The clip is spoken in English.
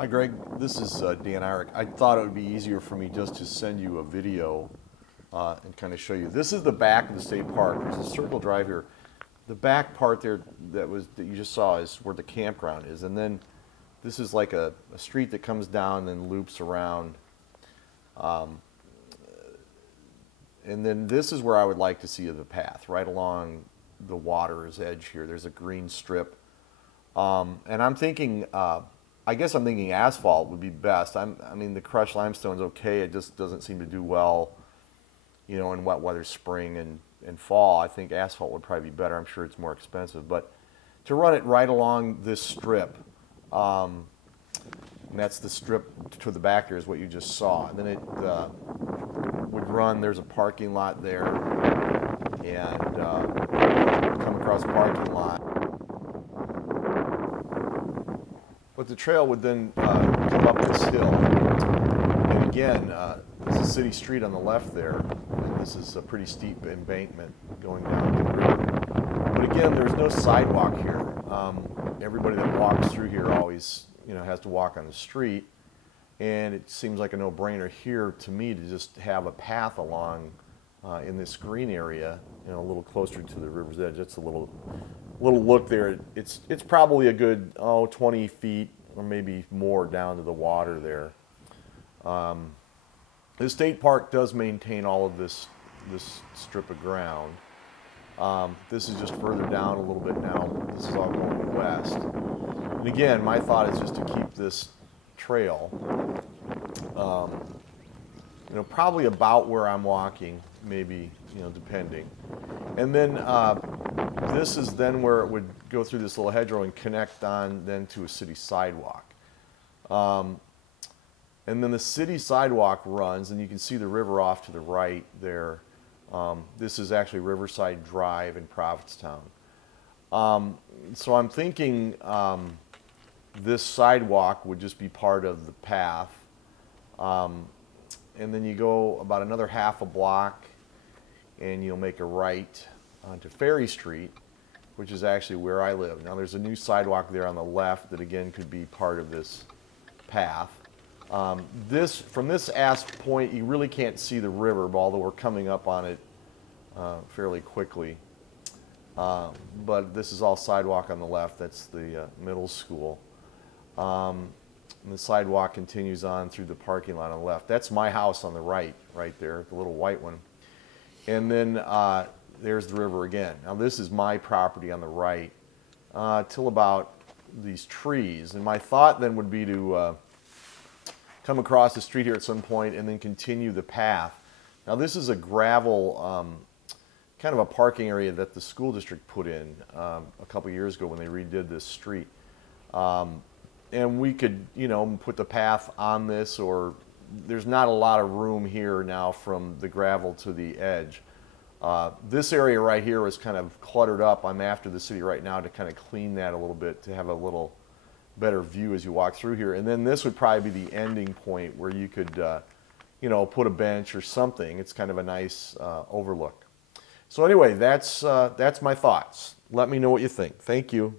Hi Greg, this is Dan Irick. I thought it would be easier for me just to send you a video and kind of show you. This is the back of the state park. There's a circle drive here. The back part there that you just saw is where the campground is, and then this is like a street that comes down and loops around. And then this is where I would like to see the path, right along the water's edge here. There's a green strip. And I'm thinking, I guess I'm thinking asphalt would be best. I mean, the crushed limestone's okay. It just doesn't seem to do well, you know, in wet weather, spring and fall. I think asphalt would probably be better. I'm sure it's more expensive. But to run it right along this strip, and that's the strip to the back there is what you just saw. And then it would run, there's a parking lot there, and come across the parking lot. But the trail would then come up this hill. And again, there's a city street on the left there, and this is a pretty steep embankment going down to the river. But again, there's no sidewalk here. Everybody that walks through here always, you know, has to walk on the street. And it seems like a no-brainer here to me to just have a path along in this green area, you know, a little closer to the river's edge. It's a little look there. It's probably a good 20 feet or maybe more down to the water there. The state park does maintain all of this strip of ground. This is just further down a little bit now. This is all going west. And again, my thought is just to keep this trail, you know, probably about where I'm walking, maybe, you know, depending. And then this is then where it would go through this little hedgerow and connect on then to a city sidewalk. And then the city sidewalk runs, and you can see the river off to the right there. This is actually Riverside Drive in Provincetown. So I'm thinking this sidewalk would just be part of the path. And then you go about another half a block and you'll make a right onto Ferry Street, which is actually where I live. Now there's a new sidewalk there on the left that again could be part of this path. From this point, you really can't see the river, although we're coming up on it fairly quickly. But this is all sidewalk on the left. That's the middle school. And the sidewalk continues on through the parking lot on the left. That's my house on the right there, the little white one. And then there's the river again. Now this is my property on the right till about these trees. And my thought then would be to come across the street here at some point and then continue the path. Now this is a gravel, kind of a parking area that the school district put in a couple years ago when they redid this street. And we could, you know, put the path on this, or there's not a lot of room here now from the gravel to the edge. This area right here is kind of cluttered up. I'm after the city right now to kind of clean that a little bit to have a little better view as you walk through here. And then this would probably be the ending point where you could, you know, put a bench or something. It's kind of a nice overlook. So anyway, that's my thoughts. Let me know what you think. Thank you.